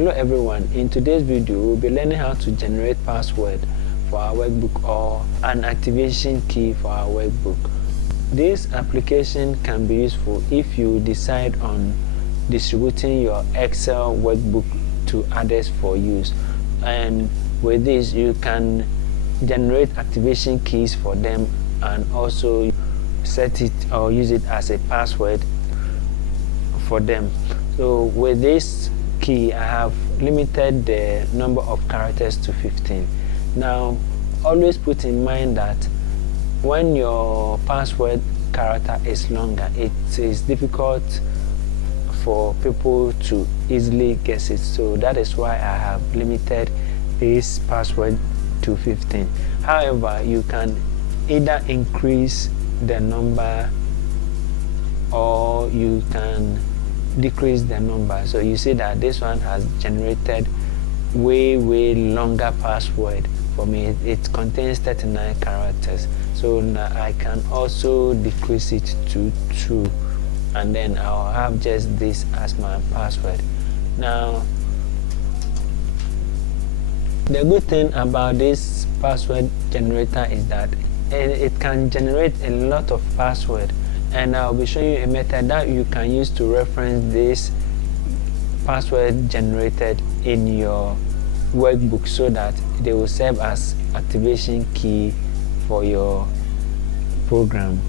Hello everyone, in today's video we'll be learning how to generate password for our workbook or an activation key for our workbook. This application can be useful if you decide on distributing your Excel workbook to others for use, and with this you can generate activation keys for them and also set it or use it as a password for them. So with this key I have limited the number of characters to 15. Now always put in mind that when your password character is longer, it is difficult for people to easily guess it. So that is why I have limited this password to 15. However, you can either increase the number or you can decrease the number. So you see that this one has generated way longer password for me. It contains 39 characters, so now I can also decrease it to 2, and then I'll have just this as my password. Now the good thing about this password generator is that it can generate a lot of password, and I'll be showing you a method that you can use to reference this password generated in your workbook so that they will serve as activation key for your program.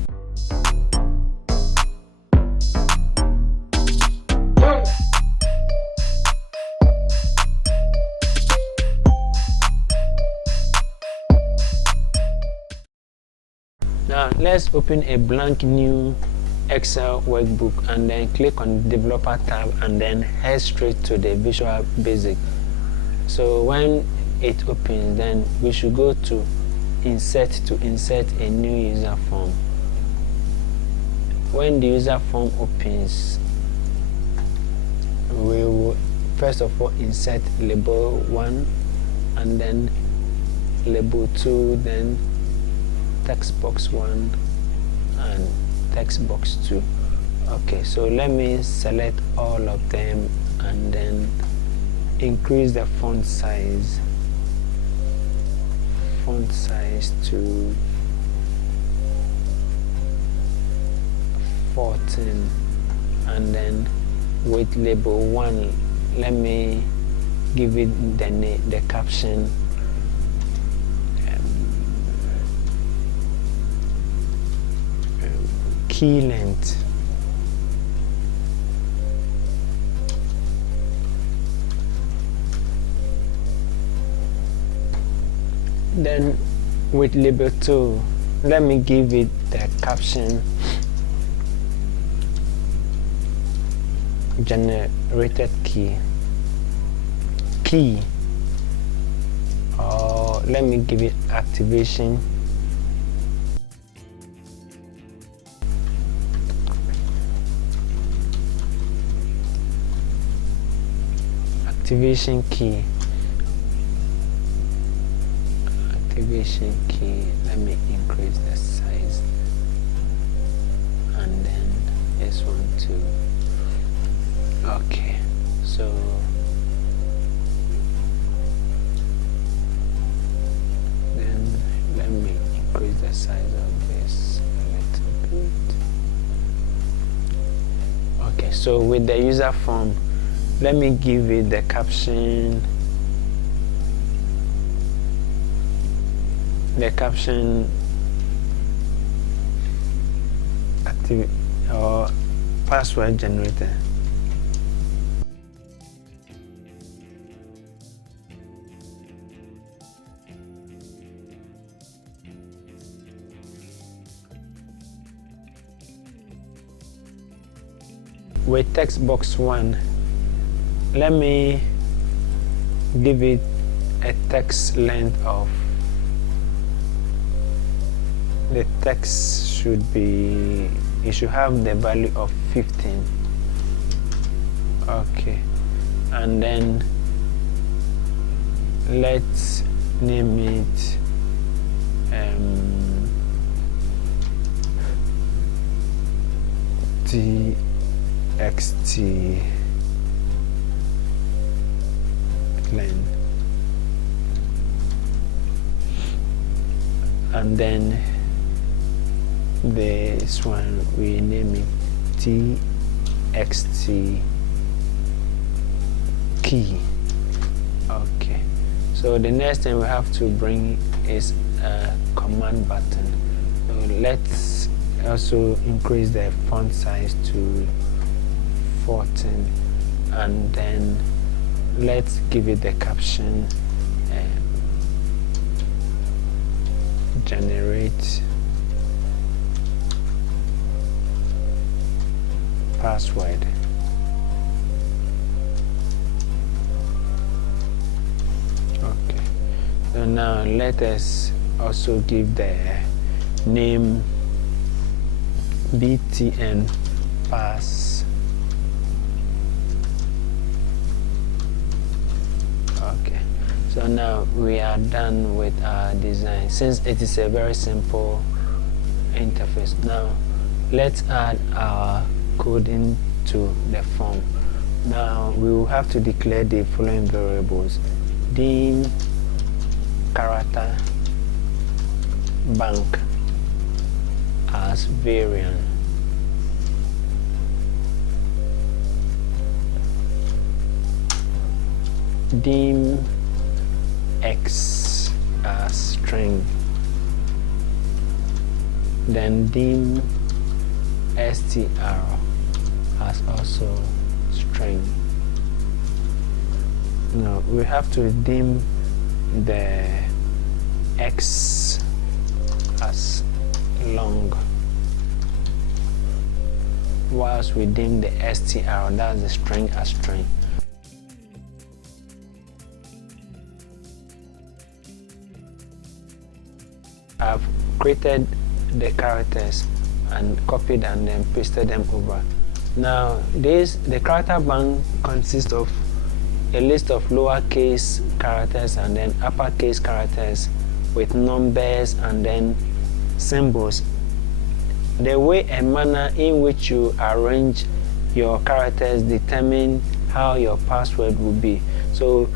Now let's open a blank new Excel workbook and then click on the developer tab and then head straight to the Visual Basic. So when it opens, then we should go to insert to insert a new user form. When the user form opens, we will first of all insert label 1 and then label 2, then text box 1 and text box 2. Okay, so let me select all of them and then increase the font size to 14, and then with label 1 let me give it the caption key length. Then with label 2 let me give it the caption generated key, or let me give it activation key. Let me increase the size, and then this one too. Okay, so then let me increase the size of this a little bit. Okay, so with the user form, let me give it the caption active or password generator. With text box 1, let me give it a text length of, the text should be, it should have the value of 15. Okay, and then let's name it txt len, and then this one we name it txt key. Okay, so the next thing we have to bring is a command button. So let's also increase the font size to 14, and then let's give it the caption generate password. Okay, so now let us also give the name btn pass. Okay, so now we are done with our design. Since it is a very simple interface, now let's add our code into the form. Now we will have to declare the following variables: dim character bank as variant, dim x as string, then dim str as also string. Now we have to dim the x as long, whilst we dim the str, that's the string, as string. I've created the characters and copied and then pasted them over. Now the character bank consists of a list of lowercase characters and then uppercase characters with numbers and then symbols. The way and manner in which you arrange your characters determine how your password will be. So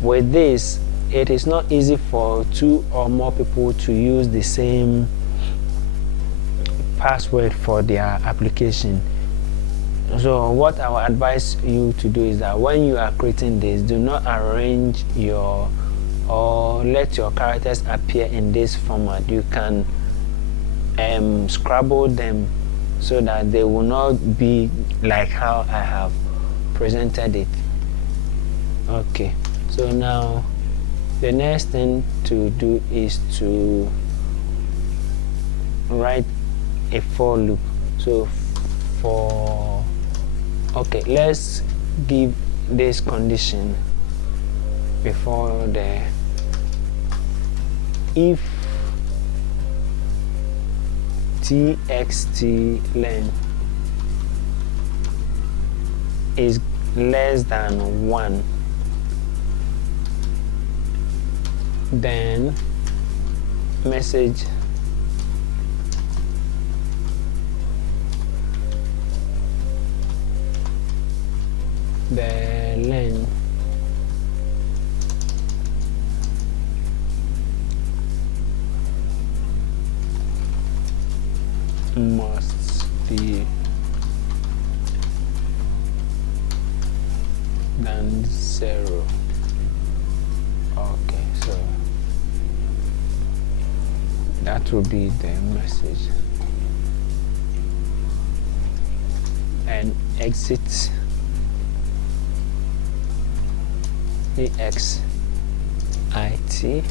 with this, it is not easy for two or more people to use the same password for their application. So what I would advise you to do is that when you are creating this, do not arrange your or let your characters appear in this format. You can scrabble them so that they will not be like how I have presented it. Okay, so now the next thing to do is to write a for loop. So okay, let's give this condition before the if txt len is less than 1, then message the len must be than 0. Okay, so that will be the message, and exit exit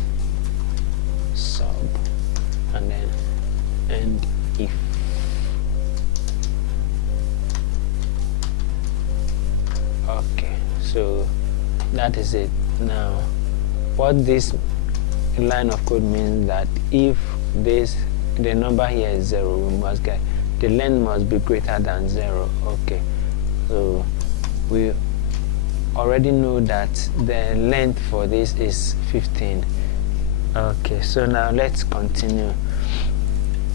sub, and then end if. Okay, so that is it. Now what this line of code means that if the number here is 0, we must get the len must be greater than 0. Okay, so we already know that the length for this is 15. Okay, so now let's continue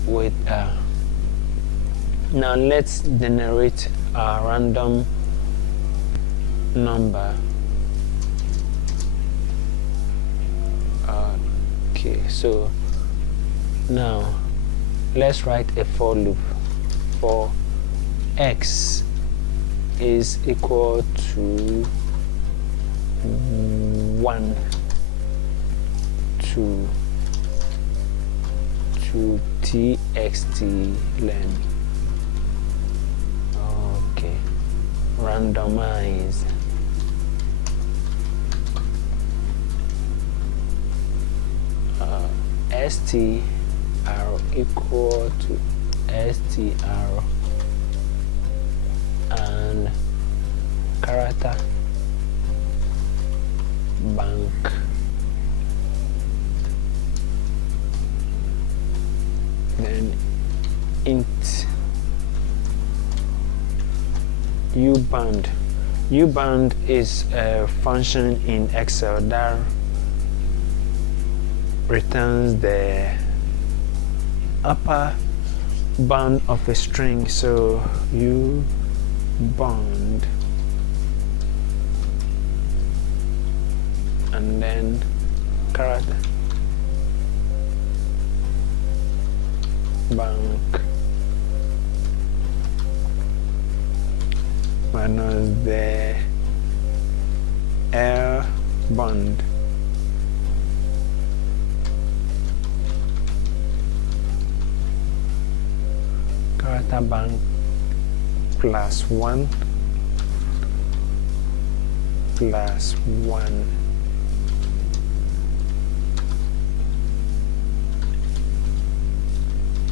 with now let's generate a random number so now let's write a for loop. For x is equal to 1 to txt len. Okay, randomize str equal to str and character bank then int uband is a function in Excel that returns the upper bound of a string. So uband and then character bank minus the L bond character bank plus 1 plus 1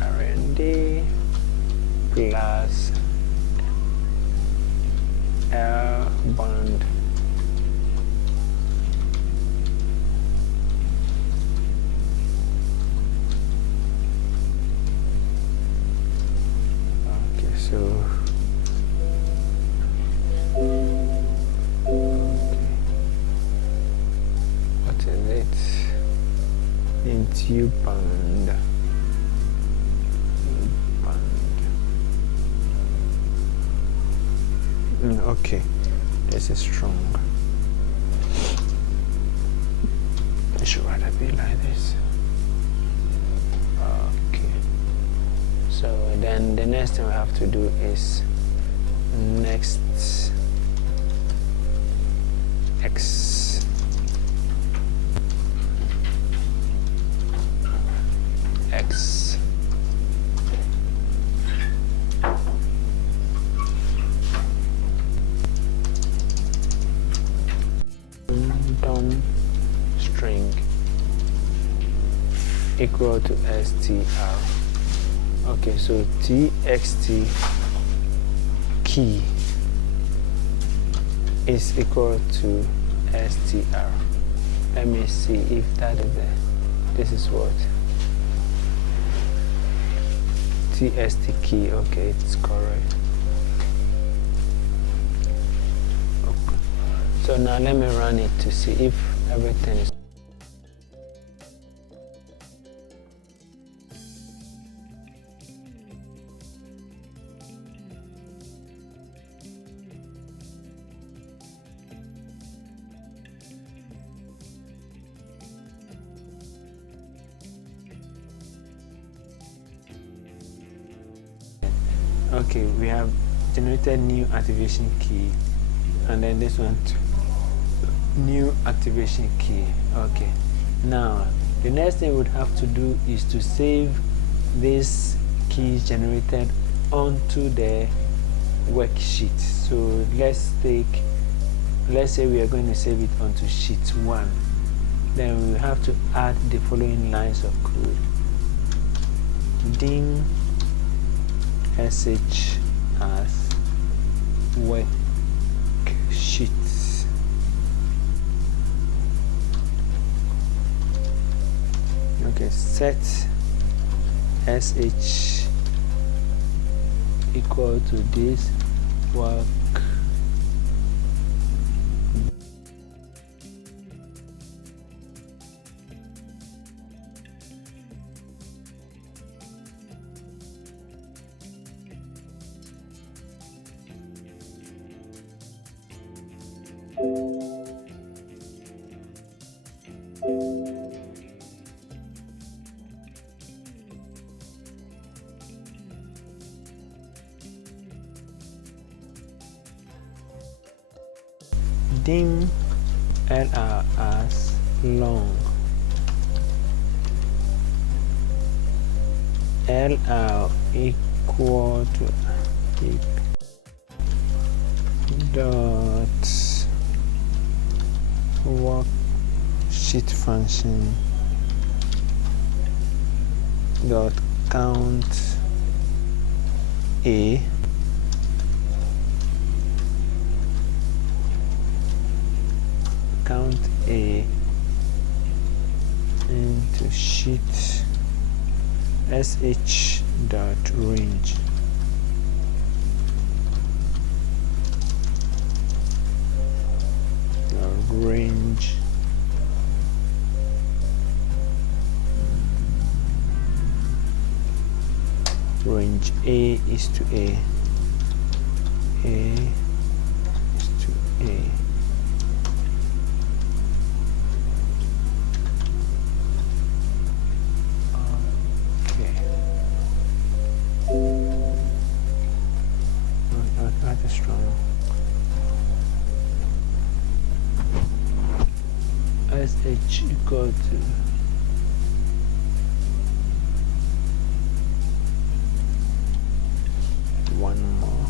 R&D plus L bond okay, so what is it? Into band. Okay, this is strong. It should rather be like this. Okay, so then the next thing we have to do is next x random string equal to str. Okay, so txt key is equal to str. Let me see if that is there. This is what txt key. Okay, it's correct. Okay. So now let me run it to see if everything is okay. We have generated new activation key, and then this one too. New activation key. Okay, now the next thing we would have to do is to save this key generated onto the worksheet. So let's say we are going to save it onto sheet 1. Then we will have to add the following lines of code. dim sh as worksheets. Okay, set sh equal to this work dim LR as long, LR equal to dot worksheet function dot count A into sheet sh dot range. Range A is to A is to A. Okay. That is strong. SH equal to one more.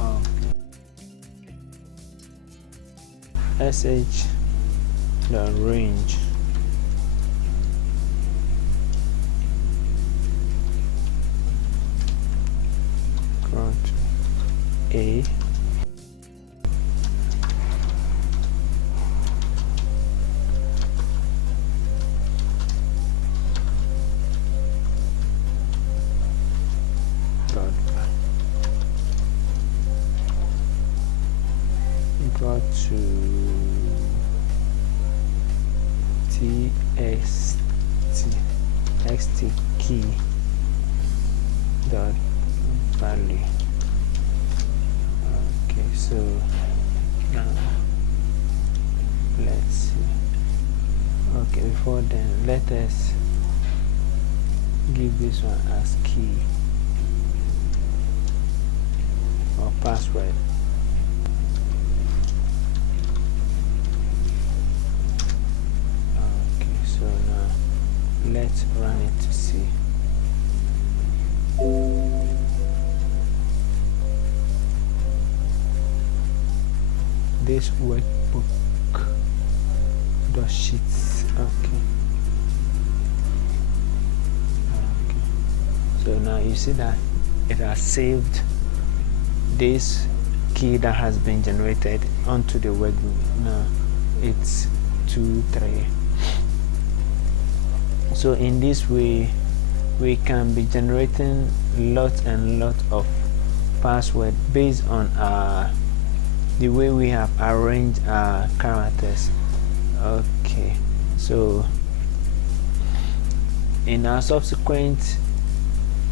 Okay. SH the range equal to A equal to txt key dot value. Okay, so now let's see. Okay, before then let us give this one as key or password. So now let's run it to see. This workbook dot sheets. Okay. So now you see that it has saved this key that has been generated onto the workbook. Now it's 2, 3. So in this way we can be generating lots and lots of passwords based on the way we have arranged our characters. Okay, so in our subsequent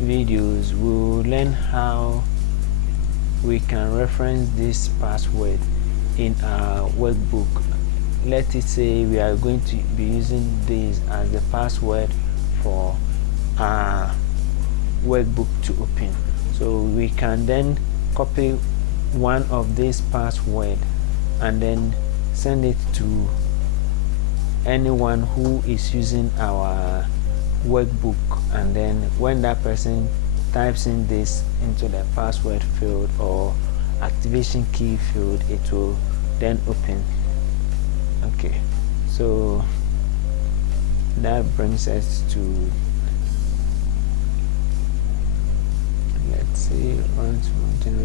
videos we will learn how we can reference this password in our workbook. Let it say we are going to be using this as the password for our workbook to open. So we can then copy one of these passwords and then send it to anyone who is using our workbook, and then when that person types in this into the password field or activation key field, it will then open. Okay, so that brings us to, let's see, once more generate